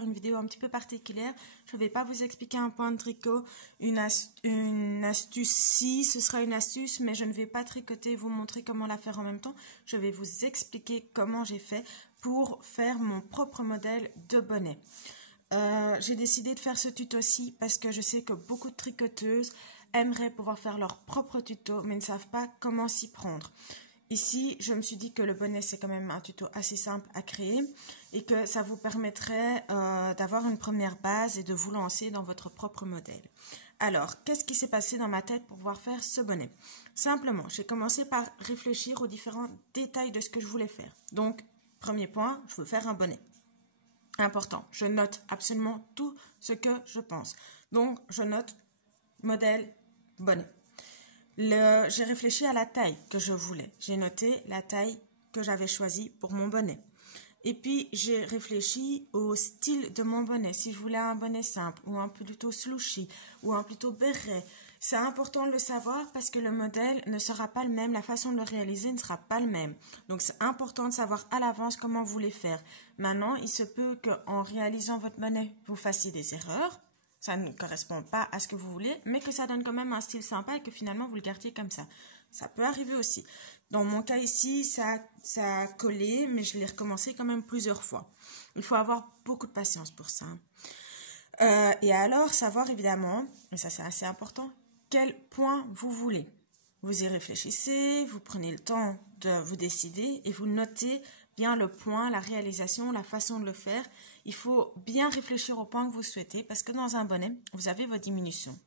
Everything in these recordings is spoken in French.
faire une vidéo un petit peu particulière. Je ne vais pas vous expliquer un point de tricot, une astuce si, ce sera une astuce, mais je ne vais pas tricoter et vous montrer comment la faire en même temps. Je vais vous expliquer comment j'ai fait pour faire mon propre modèle de bonnet. J'ai décidé de faire ce tuto-ci parce que je sais que beaucoup de tricoteuses aimeraient pouvoir faire leur propre tuto, mais ne savent pas comment s'y prendre. Ici, je me suis dit que le bonnet, c'est quand même un tuto assez simple à créer et que ça vous permettrait d'avoir une première base et de vous lancer dans votre propre modèle. Alors, qu'est-ce qui s'est passé dans ma tête pour pouvoir faire ce bonnet? Simplement, j'ai commencé par réfléchir aux différents détails de ce que je voulais faire. Donc, premier point, je veux faire un bonnet. Important, je note absolument tout ce que je pense. Donc, je note modèle bonnet. J'ai réfléchi à la taille que je voulais. J'ai noté la taille que j'avais choisie pour mon bonnet. Et puis, j'ai réfléchi au style de mon bonnet. Si je voulais un bonnet simple ou un plutôt slouchy ou un plutôt béret. C'est important de le savoir parce que le modèle ne sera pas le même. La façon de le réaliser ne sera pas le même. Donc, c'est important de savoir à l'avance comment vous voulez faire. Maintenant, il se peut qu'en réalisant votre bonnet, vous fassiez des erreurs. Ça ne correspond pas à ce que vous voulez, mais que ça donne quand même un style sympa et que finalement vous le gardiez comme ça. Ça peut arriver aussi. Dans mon cas ici, ça a collé, mais je l'ai recommencé quand même plusieurs fois. Il faut avoir beaucoup de patience pour ça. Et alors, savoir évidemment, et ça c'est assez important, quel point vous voulez. Vous y réfléchissez, vous prenez le temps de vous décider et vous notez bien le point, la réalisation, la façon de le faire. Il faut bien réfléchir au point que vous souhaitez parce que dans un bonnet, vous avez vos diminutions.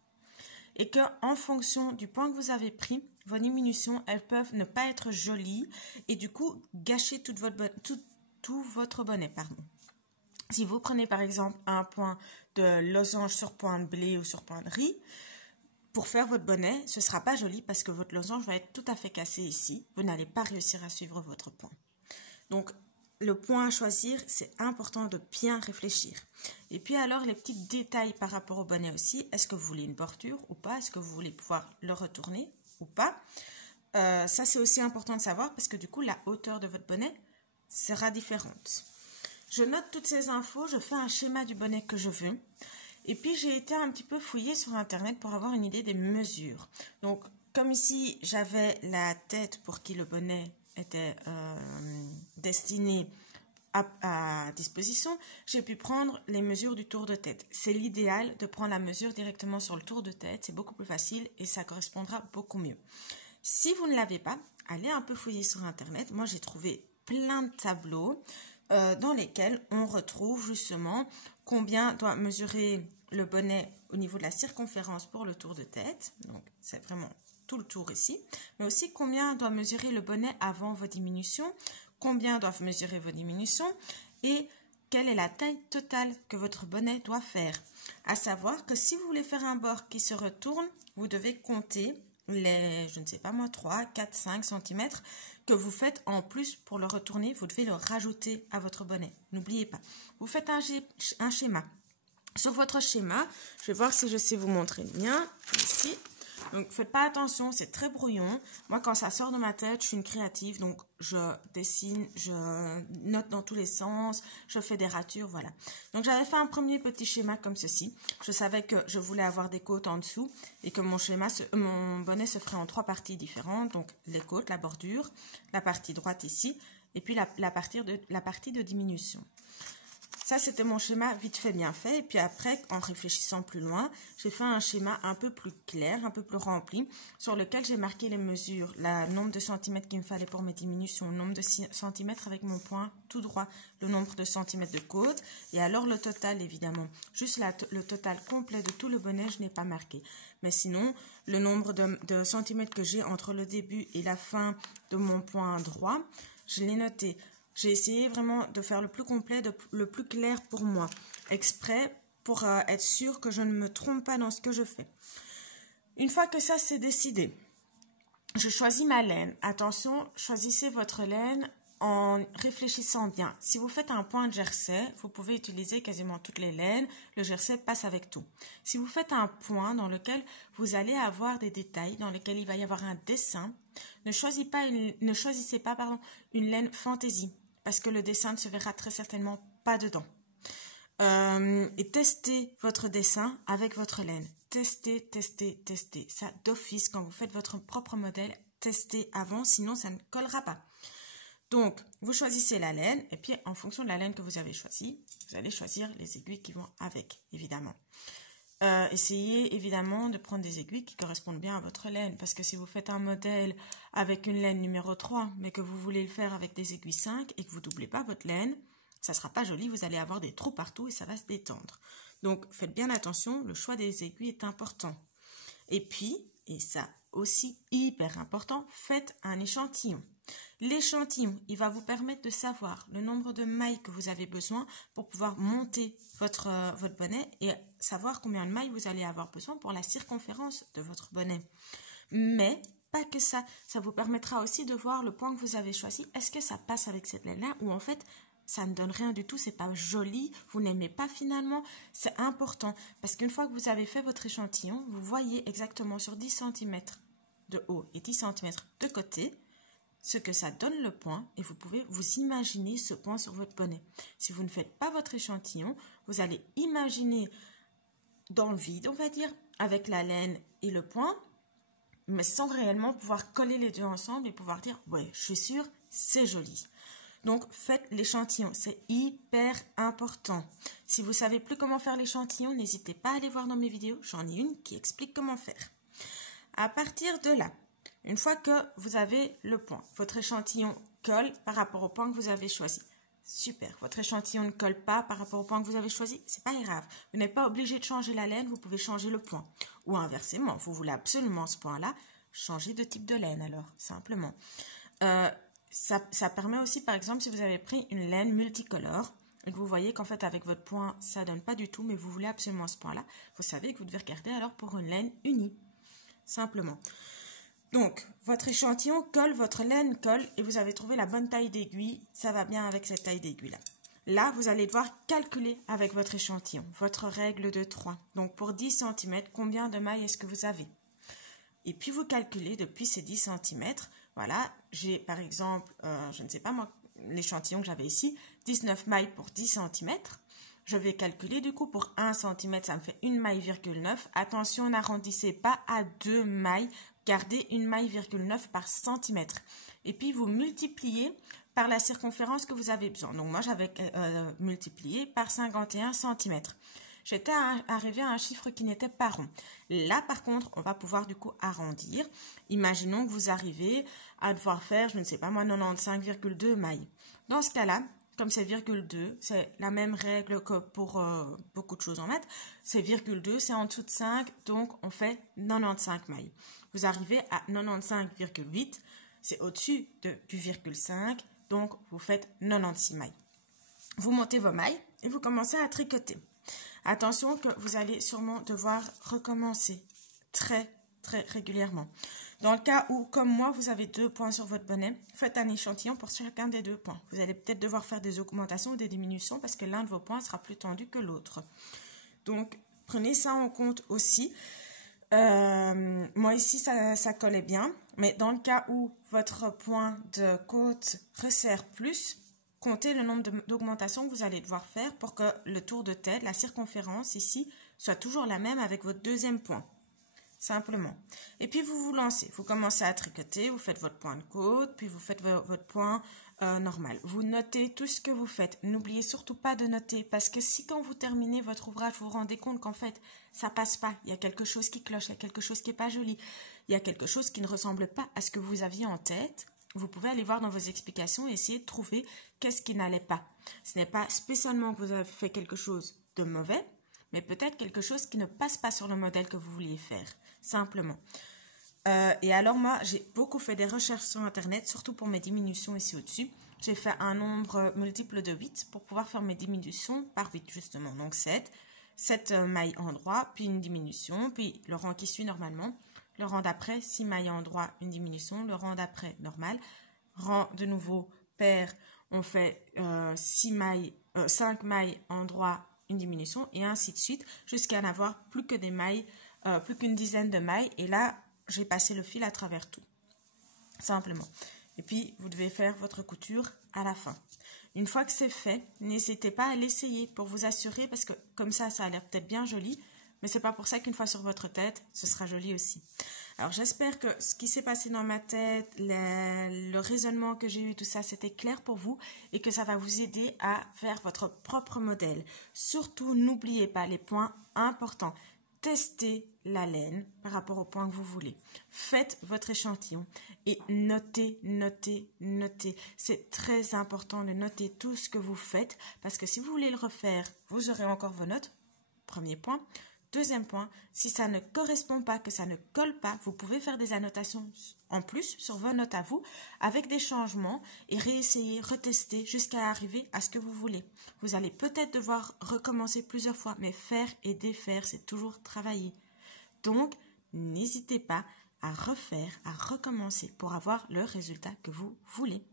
Et qu'en fonction du point que vous avez pris, vos diminutions, elles peuvent ne pas être jolies et du coup gâcher tout votre bonnet. Pardon. Si vous prenez par exemple un point de losange sur point de blé ou sur point de riz, pour faire votre bonnet, ce ne sera pas joli parce que votre losange va être tout à fait cassé ici. Vous n'allez pas réussir à suivre votre point. Donc, le point à choisir, c'est important de bien réfléchir. Et puis alors, les petits détails par rapport au bonnet aussi. Est-ce que vous voulez une bordure ou pas? Est-ce que vous voulez pouvoir le retourner ou pas? Ça, c'est aussi important de savoir parce que du coup, la hauteur de votre bonnet sera différente. Je note toutes ces infos, je fais un schéma du bonnet que je veux. Et puis, j'ai été un petit peu fouillée sur Internet pour avoir une idée des mesures. Donc, comme ici, j'avais la tête pour qui le bonnet était destiné à disposition, j'ai pu prendre les mesures du tour de tête. C'est l'idéal de prendre la mesure directement sur le tour de tête. C'est beaucoup plus facile et ça correspondra beaucoup mieux. Si vous ne l'avez pas, allez un peu fouiller sur Internet. Moi, j'ai trouvé plein de tableaux dans lesquels on retrouve justement combien doit mesurer le bonnet au niveau de la circonférence pour le tour de tête. Donc, c'est vraiment tout le tour ici. Mais aussi combien doit mesurer le bonnet avant vos diminutions, combien doivent mesurer vos diminutions et quelle est la taille totale que votre bonnet doit faire. À savoir que si vous voulez faire un bord qui se retourne, vous devez compter les, je ne sais pas moi, 3, 4, 5 cm que vous faites en plus pour le retourner. Vous devez le rajouter à votre bonnet. N'oubliez pas. Vous faites un schéma. Sur votre schéma, je vais voir si je sais vous montrer le mien. Ici. Donc, faites pas attention, c'est très brouillon. Moi, quand ça sort de ma tête, je suis une créative. Donc, je dessine, je note dans tous les sens, je fais des ratures, voilà. Donc, j'avais fait un premier petit schéma comme ceci. Je savais que je voulais avoir des côtes en dessous et que mon bonnet se ferait en 3 parties différentes. Donc, les côtes, la bordure, la partie droite ici et puis la partie de diminution. Ça, c'était mon schéma vite fait, bien fait. Et puis après, en réfléchissant plus loin, j'ai fait un schéma un peu plus clair, un peu plus rempli, sur lequel j'ai marqué les mesures, le nombre de centimètres qu'il me fallait pour mes diminutions, le nombre de centimètres avec mon point tout droit, le nombre de centimètres de côte, et alors le total, évidemment. Juste le total complet de tout le bonnet, je n'ai pas marqué. Mais sinon, le nombre de centimètres que j'ai entre le début et la fin de mon point droit, je l'ai noté. J'ai essayé vraiment de faire le plus complet, le plus clair pour moi, exprès pour être sûr que je ne me trompe pas dans ce que je fais. Une fois que ça c'est décidé, je choisis ma laine. Attention, choisissez votre laine en réfléchissant bien. Si vous faites un point de jersey, vous pouvez utiliser quasiment toutes les laines. Le jersey passe avec tout. Si vous faites un point dans lequel vous allez avoir des détails, dans lequel il va y avoir un dessin, ne choisissez pas une laine fantaisie. Parce que le dessin ne se verra très certainement pas dedans. et testez votre dessin avec votre laine. Testez, testez, testez. Ça, d'office, quand vous faites votre propre modèle, testez avant, sinon ça ne collera pas. Donc, vous choisissez la laine, et puis en fonction de la laine que vous avez choisie, vous allez choisir les aiguilles qui vont avec, évidemment. Essayez évidemment de prendre des aiguilles qui correspondent bien à votre laine, parce que si vous faites un modèle avec une laine numéro 3, mais que vous voulez le faire avec des aiguilles 5 et que vous ne doublez pas votre laine, ça ne sera pas joli, vous allez avoir des trous partout et ça va se détendre. Donc, faites bien attention, le choix des aiguilles est important. Et puis, et ça aussi hyper important, faites un échantillon. L'échantillon, il va vous permettre de savoir le nombre de mailles que vous avez besoin pour pouvoir monter votre bonnet et savoir combien de mailles vous allez avoir besoin pour la circonférence de votre bonnet. Mais pas que ça, ça vous permettra aussi de voir le point que vous avez choisi. Est-ce que ça passe avec cette laine-là ou en fait, ça ne donne rien du tout, c'est pas joli, vous n'aimez pas finalement, c'est important. Parce qu'une fois que vous avez fait votre échantillon, vous voyez exactement sur 10 cm de haut et 10 cm de côté, ce que ça donne le point et vous pouvez vous imaginer ce point sur votre bonnet. Si vous ne faites pas votre échantillon, vous allez imaginer dans le vide, on va dire, avec la laine et le point, mais sans réellement pouvoir coller les deux ensemble et pouvoir dire, ouais, je suis sûre, c'est joli. Donc, faites l'échantillon, c'est hyper important. Si vous ne savez plus comment faire l'échantillon, n'hésitez pas à aller voir dans mes vidéos, j'en ai une qui explique comment faire. À partir de là, une fois que vous avez le point, votre échantillon colle par rapport au point que vous avez choisi. Super, votre échantillon ne colle pas par rapport au point que vous avez choisi, c'est pas grave. Vous n'êtes pas obligé de changer la laine, vous pouvez changer le point. Ou inversement, vous voulez absolument ce point-là, changez de type de laine alors, simplement. Ça permet aussi, par exemple, si vous avez pris une laine multicolore et que vous voyez qu'en fait, avec votre point, ça ne donne pas du tout, mais vous voulez absolument ce point-là, vous savez que vous devez regarder alors pour une laine unie, simplement. Donc, votre échantillon colle, votre laine colle et vous avez trouvé la bonne taille d'aiguille. Ça va bien avec cette taille d'aiguille-là. Là, vous allez devoir calculer avec votre échantillon, votre règle de 3. Donc, pour 10 cm, combien de mailles est-ce que vous avez? Et puis, vous calculez depuis ces 10 cm. Voilà, j'ai par exemple, je ne sais pas moi, l'échantillon que j'avais ici, 19 mailles pour 10 cm. Je vais calculer du coup pour 1 cm, ça me fait 1 maille,9. Attention, n'arrondissez pas à 2 mailles. Gardez 1 maille,9 par centimètre. Et puis, vous multipliez par la circonférence que vous avez besoin. Donc, moi, j'avais multiplié par 51 cm. J'étais arrivée à un chiffre qui n'était pas rond. Là, par contre, on va pouvoir du coup arrondir. Imaginons que vous arrivez à devoir faire, je ne sais pas moi, 95,2 mailles. Dans ce cas-là, comme c'est 0,2, c'est la même règle que pour beaucoup de choses en maths. C'est 0,2, c'est en dessous de 5, donc on fait 95 mailles. Vous arrivez à 95,8, c'est au-dessus du 0,5, donc vous faites 96 mailles. Vous montez vos mailles et vous commencez à tricoter. Attention que vous allez sûrement devoir recommencer très régulièrement. Dans le cas où, comme moi, vous avez 2 points sur votre bonnet, faites un échantillon pour chacun des 2 points. Vous allez peut-être devoir faire des augmentations ou des diminutions parce que l'un de vos points sera plus tendu que l'autre. Donc, prenez ça en compte aussi. Moi, ici, ça collait bien. Mais dans le cas où votre point de côte resserre plus, comptez le nombre d'augmentations que vous allez devoir faire pour que le tour de tête, la circonférence ici, soit toujours la même avec votre deuxième point. Simplement. Et puis, vous vous lancez. Vous commencez à tricoter, vous faites votre point de côte, puis vous faites votre point normal. Vous notez tout ce que vous faites. N'oubliez surtout pas de noter, parce que si quand vous terminez votre ouvrage, vous vous rendez compte qu'en fait, ça passe pas. Il y a quelque chose qui cloche, il y a quelque chose qui n'est pas joli. Il y a quelque chose qui ne ressemble pas à ce que vous aviez en tête. Vous pouvez aller voir dans vos explications et essayer de trouver qu'est-ce qui n'allait pas. Ce n'est pas spécialement que vous avez fait quelque chose de mauvais, mais peut-être quelque chose qui ne passe pas sur le modèle que vous vouliez faire, simplement. Et alors moi, j'ai beaucoup fait des recherches sur Internet, surtout pour mes diminutions ici au-dessus. J'ai fait un nombre multiple de 8 pour pouvoir faire mes diminutions par 8 justement. Donc 7 mailles en droit, puis une diminution, puis le rang qui suit normalement. Le rang d'après, 6 mailles en droit, une diminution. Le rang d'après, normal. Rang de nouveau pair, on fait 5 mailles en droit, une diminution, et ainsi de suite, jusqu'à n'avoir plus que des mailles, plus qu'une dizaine de mailles. Et là, j'ai passé le fil à travers tout, simplement. Et puis, vous devez faire votre couture à la fin. Une fois que c'est fait, n'hésitez pas à l'essayer pour vous assurer, parce que comme ça a l'air peut-être bien joli, mais c'est pas pour ça qu'une fois sur votre tête, ce sera joli aussi. Alors j'espère que ce qui s'est passé dans ma tête, le raisonnement que j'ai eu, tout ça, c'était clair pour vous et que ça va vous aider à faire votre propre modèle. Surtout, n'oubliez pas les points importants. Testez la laine par rapport au point que vous voulez. Faites votre échantillon et notez, notez, notez. C'est très important de noter tout ce que vous faites parce que si vous voulez le refaire, vous aurez encore vos notes. Premier point. Deuxième point, si ça ne correspond pas, que ça ne colle pas, vous pouvez faire des annotations en plus sur vos notes à vous avec des changements et réessayer, retester jusqu'à arriver à ce que vous voulez. Vous allez peut-être devoir recommencer plusieurs fois, mais faire et défaire, c'est toujours travailler. Donc, n'hésitez pas à refaire, à recommencer pour avoir le résultat que vous voulez.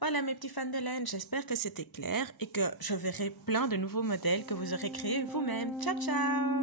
Voilà mes petits fans de laine, j'espère que c'était clair et que je verrai plein de nouveaux modèles que vous aurez créés vous-même. Ciao, ciao!